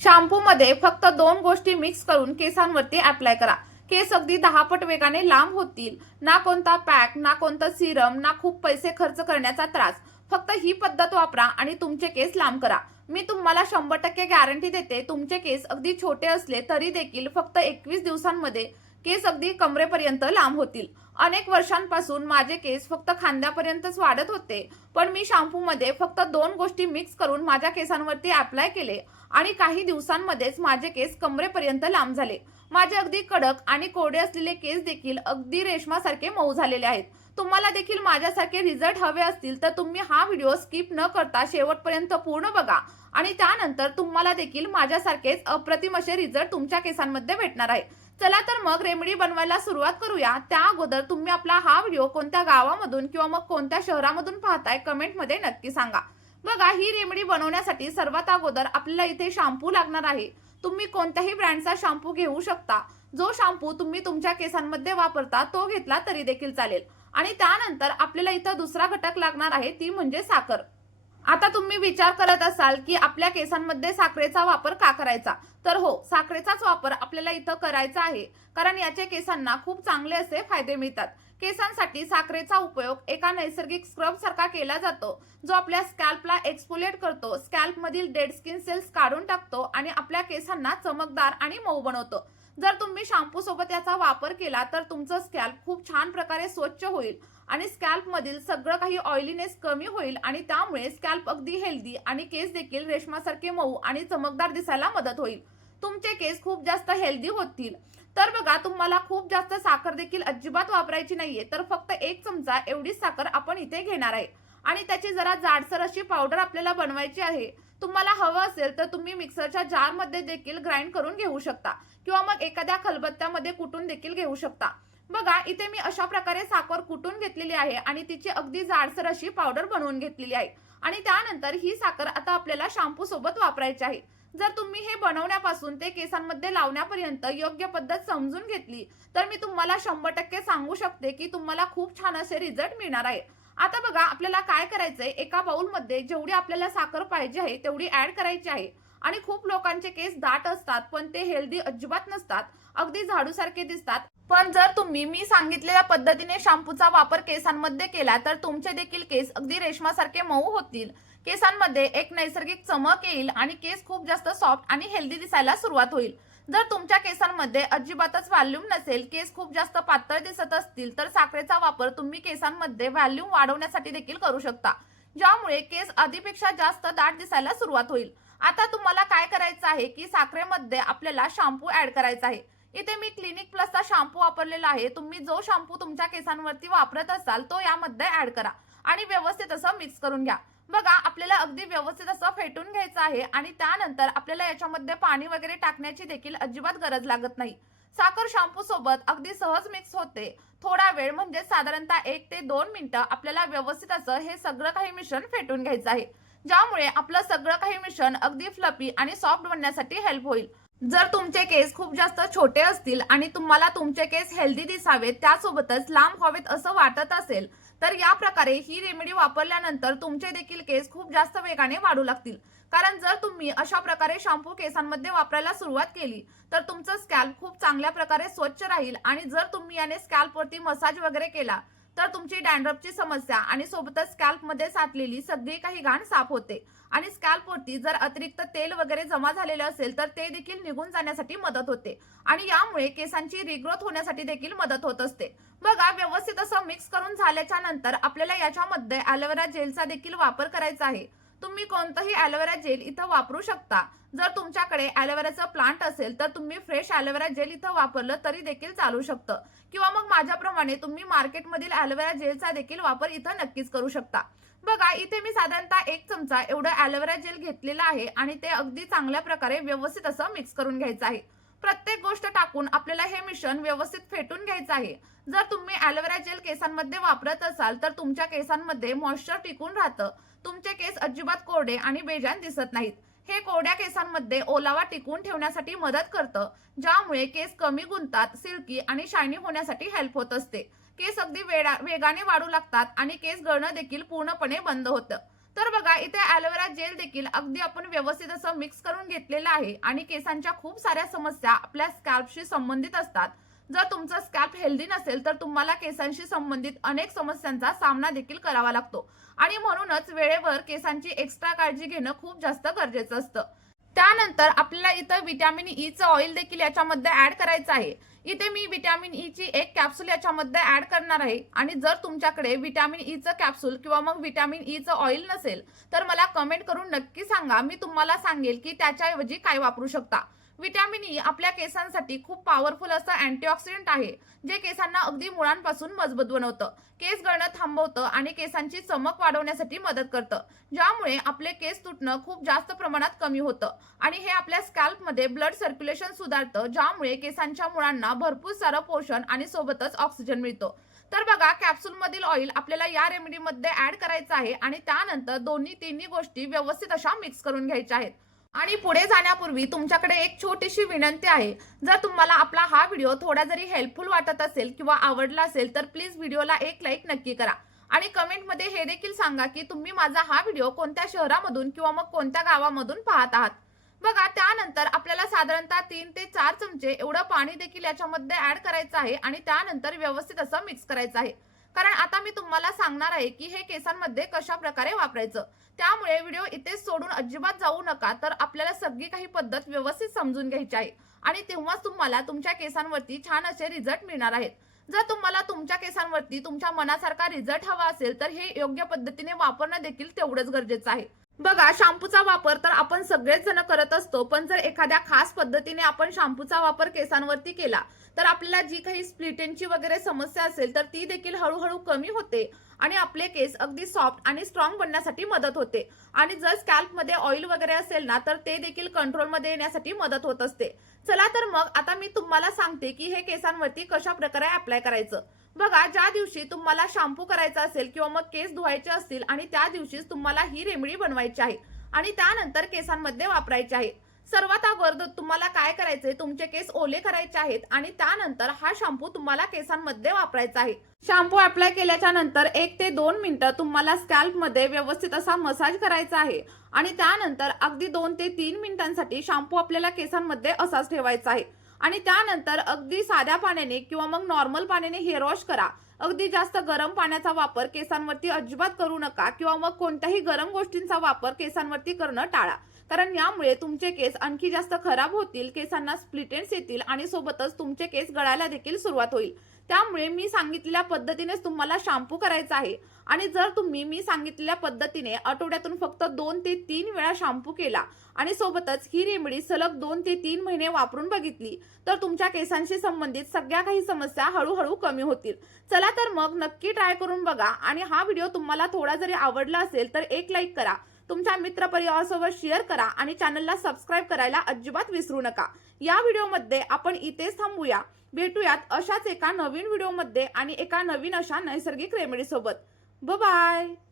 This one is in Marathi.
शॅम्पू मध्ये फक्त 2 गोष्टी मिक्स करून केसांवरती अप्लाय करा. केस अगदी 10 पट वेगाने लांब होतील. ना कोणता पॅक, ना कोणता सिरम, ना खूप पैसे खर्च करण्याचा त्रास. फक्त ही पद्धत वापरा आणि तुमचे केस लांब करा. मी तुम्हाला 100% गॅरंटी देते, तुमचे केस अगदी छोटे असले तरी देखील फक्त 21 दिवसांमध्ये केस अगदी कमरेपर्यंत लांब होतील. अनेक वर्षांपासून माझे केस फक्त खांद्यापर्यंतच वाढत होते, पण मी शॅम्पूमध्ये फक्त 2 गोष्टी मिक्स करून माझ्या केसांवरती अप्लाय केले आणि काही दिवसांमध्येच माझे केस कमरेपर्यंत लांब झाले. माझे अगदी कडक आणि कोरडे असलेले केस देखील अगदी रेशमासारखे मऊ झालेले आहेत. तुम्हाला देखील माझ्यासारखे रिझल्ट हवे असतील तर तुम्ही हा व्हिडिओ स्किप न करता शेवटपर्यंत पूर्ण बघा आणि त्यानंतर तुम्हाला देखील माझ्यासारखेच अप्रतिम असे रिझल्ट तुमच्या केसांमध्ये भेटणार आहे. चला तर मग रेमेडी बनवायला सुरुवात करूया. त्या अगोदर तुम्ही आपला हा व्हिडिओ कोणत्या गावामधून किंवा मग कोणत्या शहरामधून पाहताय कमेंटमध्ये नक्की सांगा. बघा, ही रेमेडी बनवण्यासाठी सर्वात अगोदर आपल्याला इथे शॅम्पू लागणार आहे. तुम्ही कोणत्याही ब्रँडचा शॅम्पू घेऊ शकता. जो शॅम्पू तुम्ही तुमच्या केसांमध्ये वापरता तो घेतला तरी देखील चालेल. आणि त्यानंतर आपल्याला इथं दुसरा घटक लागणार आहे, ती म्हणजे साखर. आता तुम्ही विचार करत असाल की आपल्या केसांमध्ये साखरेचा वापर का करायचा, तर हो, साखरेचाच वापर आपल्याला इथं करायचा आहे, कारण याचे केसांना खूप चांगले असे फायदे मिळतात. केसांसाठी साखरेचा उपयोग एका नैसर्गिक स्क्रब सारखा केला जातो, जो आपल्या स्कॅल्पला एक्सफोलिएट करतो, स्कॅल्प मधील डेड स्किन सेल्स काढून टाकतो आणि आपल्या केसांना चमकदार आणि मऊ बनवतो. जर तुम्ही शॅम्पू सोबत याचा वापर केला तर तुमचं स्कॅल्प खूप छान प्रकारे स्वच्छ होईल आणि स्कॅल्प मधील सगळं काही ऑइलीनेस कमी होईल आणि त्यामुळे स्कॅल्प अगदी हेल्दी आणि केस देखील रेशमासारखे मऊ आणि चमकदार दिसायला मदत होईल. तुमचे केस खूप जास्त हेल्दी होतील. तर बघा, तुम्हाला खूप जास्त साखर देखील अजिबात वापरायची नाहीये, तर फक्त 1 चमचा एवढी साखर आपण इथे घेणार आहे आणि त्याची जरा जाडसर अशी पावडर आपल्याला बनवायची आहे. तुम्हाला हवं असेल तर तुम्ही मिक्सरच्या जारमध्ये देखील ग्राइंड करून घेऊ शकता किंवा मग एखाद्या खलबत्त्यामध्ये कुटून देखील घेऊ शकता. बघा, इथे मी अशा प्रकारे साखर कुटून घेतलेली आहे आणि तिची अगदी जाडसर अशी पावडर बनवून घेतलेली आहे आणि त्यानंतर ही साखर आता आपल्याला शॅम्पू सोबत वापरायची आहे. जर तुम्ही हे बनवण्यापासून ते केसांमध्ये लावण्यापर्यंत योग्य पद्धत समजून घेतली तर मी तुम्हाला 100% सांगू शकते की तुम्हाला खूप छान असे रिझल्ट मिळणार आहे. आता बघा, आपल्याला काय करायचंय, एका बाउलमध्ये जेवढी आपल्याला साखर पाहिजे आहे तेवढी ऍड करायची आहे. आणि खूप लोकांचे केस दाट असतात पण ते हेल्दी अजिबात नसतात, अगदी झाडूसारखे दिसतात. पण जर तुम्ही मी सांगितलेल्या पद्धतीने शॅम्पूचा वापर केसांमध्ये केला तर तुमचे देखील केस अगदी रेशमासारखे मऊ होतील. केसांमध्ये एक नैसर्गिक चमक येईल आणि केस खूप जास्त सॉफ्ट आणि हेल्दी दिसायला सुरुवात होईल. जर तुमच्या केसांमध्ये अजिबातच व्हॉल्यूम नसेल, केस खूप जास्त पातळ दिसत असतील तर साखरेचा वापर तुम्ही केसांमध्ये व्हॉल्यूम वाढवण्यासाठी देखील करू शकता, ज्यामुळे केस आधीपेक्षा जास्त दाट दिसायला सुरुवात होईल. आता तुम्हाला काय करायचं आहे की साखरेमध्ये आपल्याला शॅम्पू ऍड करायचा आहे. इथे मी क्लिनिक प्लसचा शॅम्पू वापरलेला आहे. तुम्ही जो शॅम्पू तुमच्या केसांवरती वापरत असाल तो यामध्ये ऍड करा आणि व्यवस्थित असं मिक्स करून घ्या. बघा, आपल्याला अगदी व्यवस्थित असं फेटून घ्यायचं आहे आणि त्यानंतर आपल्याला याच्यामध्ये पाणी वगैरे टाकण्याची देखील अजिबात गरज लागत नाही. साखर शॅम्पू सोबत अगदी सहज मिक्स होते. थोडा वेळ म्हणजे साधारणतः 1 ते 2 मिनिटं आपल्याला व्यवस्थित असं हे सगळं काही मिश्रण फेटून घ्यायचं आहे, ज्यामुळे आपलं सगळं काही मिश्रण अगदी फ्लफी आणि सॉफ्ट बनण्यासाठी हेल्प होईल. जर तुमचे केस खूप जास्त छोटे असतील आणि तुम्हाला तुमचे केस हेल्दी दिसावेत, त्यासोबतच लांब व्हावेत असं वाटत असेल तर या प्रकारे ही रेमेडी वापरल्यानंतर तुमचे देखील केस खूप जास्त वेगाने वाढू लागतील. कारण जर तुम्ही अशा प्रकारे शॅम्पू केसांमध्ये वापरायला सुरुवात केली तर तुमचं स्कॅल्प खूप चांगल्या प्रकारे स्वच्छ राहील आणि जर तुम्ही याने स्कॅल्पवरती मसाज वगैरे केला तर तुमची डॅन्ड्रफची समस्या आणि सोबतच स्कॅल्पमध्ये साठलेली सगळी काही घाण साफ होते आणि स्कॅल्पवरती जर अतिरिक्त तेल वगैरे जमा झालेलं असेल तर ते देखील निघून जाण्यासाठी मदत होते आणि यामुळे केसांची रिग्रोथ होण्यासाठी देखील मदत होत असते. बघा, व्यवस्थित असं मिक्स करून झाल्याच्या नंतर आपल्याला याच्यामध्ये ॲलोवेरा जेलचा देखील वापर करायचा आहे. तुम्ही कोणतंही ॲलोवेरा जेल इथं वापरू शकता. जर तुमच्याकडे ॲलोवेराचं प्लांट असेल तर तुम्ही फ्रेश ॲलोवेरा जेल इथं वापरलं तरी देखील चालू शकतं किंवा मग माझ्याप्रमाणे तुम्ही मार्केटमधील ॲलोवेरा जेलचा देखील वापर इथं नक्कीच करू शकता. बघा, इथे मी साधारणतः 1 चमचा एवढं ॲलोवेरा जेल घेतलेलं आहे आणि ते अगदी चांगल्या प्रकारे व्यवस्थित असं मिक्स करून घ्यायचं आहे. प्रत्येक गोष्ट टाकून आपल्याला हे मिश्रण व्यवस्थित फेटून घ्यायचं आहे. जर तुम्ही ॲलोवेरा जेल केसांमध्ये वापरत असाल तर तुमच्या केसांमध्ये मॉइश्चर टिकून राहतं. तुमचे केस अजिबात कोरडे आणि बेजान दिसत नाहीत. हे कोरड्या केसांमध्ये ओलावा टिकवून ठेवण्यासाठी मदत करतं, ज्यामुळे केस कमी गुंतात, सिल्की आणि शायनी होण्यासाठी हेल्प होत असते. केस अगदी वेगाने वाढू लागतात आणि केस गळणं देखील पूर्णपणे बंद होतं. तर बघा इथे ॲलोवेरा जेल देखील अगदी आपण व्यवस्थित असं मिक्स करून घेतलेलं आहे आणि केसांच्या खूप साऱ्या समस्या आपल्या स्कॅल्पशी संबंधित असतात. जर तुमचं स्कॅल्प हेल्दी नसेल तर तुम्हाला केसांशी संबंधित अनेक समस्यांचा सामना देखील करावा लागतो आणि म्हणूनच वेळेवर केसांची एक्स्ट्रा काळजी घेणं खूप जास्त गरजेचं असतं. त्यानंतर आपल्याला इथं व्हिटॅमिन ईचं ऑइल देखील याच्यामध्ये ऍड करायचं आहे. इथे मी व्हिटॅमिन ईची एक कॅप्सूल याच्यामध्ये ऍड करणार आहे आणि जर तुमच्याकडे व्हिटॅमिन ईचं कॅप्सूल किंवा मग व्हिटॅमिन ईचं ऑइल नसेल तर मला कमेंट करून नक्की सांगा. मी तुम्हाला सांगेल की त्याच्याऐवजी काय वापरू शकता. व्हिटॅमिन ई आपल्या केसांसाठी खूप पॉवरफुल असं अँटीऑक्सिडंट आहे, जे केसांना अगदी मुळांपासून मजबूत बनवतं, केस गळणं थांबवतं आणि केसांची चमक वाढवण्यासाठी मदत करतं, ज्यामुळे आपले केस तुटणं खूप जास्त प्रमाणात कमी होतं आणि हे आपल्या स्कॅल्पमध्ये ब्लड सर्क्युलेशन सुधारतं, ज्यामुळे केसांच्या मुळांना भरपूर सारं पोषण आणि सोबतच ऑक्सिजन मिळतो. तर बघा कॅप्सूल मधील ऑइल आपल्याला या रेमेडीमध्ये ऍड करायचं आहे आणि त्यानंतर दोन्ही तिन्ही गोष्टी व्यवस्थित अशा मिक्स करून घ्यायच्या आहेत. आणि पुढे जाण्यापूर्वी तुमच्याकडे एक छोटीशी विनंती आहे. जर तुम्हाला आपला हा व्हिडिओ थोडा जरी हेल्पफुल वाटत असेल किंवा आवडला असेल तर प्लीज व्हिडिओला एक लाईक नक्की करा आणि कमेंटमध्ये हे देखील सांगा की तुम्ही माझा हा व्हिडिओ कोणत्या शहरामधून किंवा मग कोणत्या गावामधून पाहत आहात. बघा त्यानंतर आपल्याला साधारणतः 3 ते 4 चमचे एवढं पाणी देखील याच्यामध्ये ऍड करायचं आहे आणि त्यानंतर व्यवस्थित असं मिक्स करायचं आहे. कारण आता मी तुम्हाला सांगणार आहे की हे केसांमध्ये कशा प्रकारे वापरायचं. त्यामुळे व्हिडिओ इथेच सोडून अजिबात जाऊ नका. तर आपल्याला सगळी काही पद्धत व्यवस्थित समजून घ्यायची आहे आणि तेव्हाच तुम्हाला तुमच्या केसांवरती छान असे रिझल्ट मिळणार आहेत. जर तुम्हाला तुमच्या केसांवरती तुमच्या मनासारखा रिझल्ट हवा असेल तर हे योग्य पद्धतीने वापरणं देखील तेवढंच गरजेचं आहे. बघा शॅम्पूचा वापर तर आपण सगळेच जण करत असतो, पण जर एखाद्या खास पद्धतीने आपण शॅम्पूचा वापर केसांवरती केला तर आपल्याला जी काही स्प्लिटेनची वगैरे समस्या असेल तर ती देखील हळूहळू कमी होते आणि आपले केस अगदी सॉफ्ट आणि स्ट्रॉंग बनण्यासाठी मदत होते. आणि जर स्कॅल्प मध्ये ऑइल वगैरे असेल ना तर ते देखील कंट्रोलमध्ये येण्यासाठी मदत होत असते. चला तर मग आता मी तुम्हाला सांगते की हे केसांवरती कशा प्रकारे अप्लाय करायचं. बघा ज्या दिवशी तुम्हाला शॅम्पू करायचा असेल किंवा मग केस धुवायचे असतील आणि त्या दिवशीच तुम्हाला ही रेमेडी बनवायची आहे आणि त्यानंतर केसांमध्ये वापरायची आहे. सर्वात अगोदर तुम्हाला काय करायचंय, तुमचे केस ओले करायचे आहेत आणि त्यानंतर हा शॅम्पू तुम्हाला केसांमध्ये वापरायचा आहे. शॅम्पू अप्लाय केल्याच्या नंतर 1 ते 2 मिनिटं तुम्हाला स्कॅल्प मध्ये व्यवस्थित असा मसाज करायचा आहे आणि त्यानंतर अगदी 2 ते 3 मिनिटांसाठी शॅम्पू आपल्याला केसांमध्ये असाच ठेवायचा आहे आणि त्यानंतर अगदी साध्या पाण्याने किंवा मग नॉर्मल पाण्याने हेअर वॉश करा. अगदी जास्त गरम पाण्याचा वापर केसांवरती अजिबात करू नका किंवा मग कोणत्याही गरम गोष्टींचा वापर केसांवरती करणं टाळा, कारण यामुळे तुमचे केस आणखी जास्त खराब होतील, केसांना स्प्लिटेन्स येतील आणि सोबतच तुमचे केस गळायला देखील सुरुवात होईल. त्यामुळे मी सांगितलेल्या पद्धतीनेच तुम्हाला शॅम्पू करायचा आहे आणि जर तुम्ही मी सांगितलेल्या पद्धतीने आठवड्यातून फक्त 2 ते 3 वेळा शॅम्पू केला आणि सोबतच ही रेमेडी सलग 2 ते 3 महिने वापरून बघितली तर तुमच्या केसांशी संबंधित सगळ्या काही समस्या हळूहळू कमी होतील. चला तर मग नक्की ट्राय करून बघा आणि हा व्हिडिओ तुम्हाला थोडा जरी आवडला असेल तर एक लाईक करा, तुमच्या मित्रपरिवारासोबत शेअर करा आणि चॅनलला सबस्क्राईब करायला अजिबात विसरू नका. या व्हिडिओमध्ये आपण इथेच थांबूया. भेटूयात अशाच एका नवीन व्हिडिओमध्ये आणि एका नवीन अशा नैसर्गिक रेमेडी सोबत. Bye bye.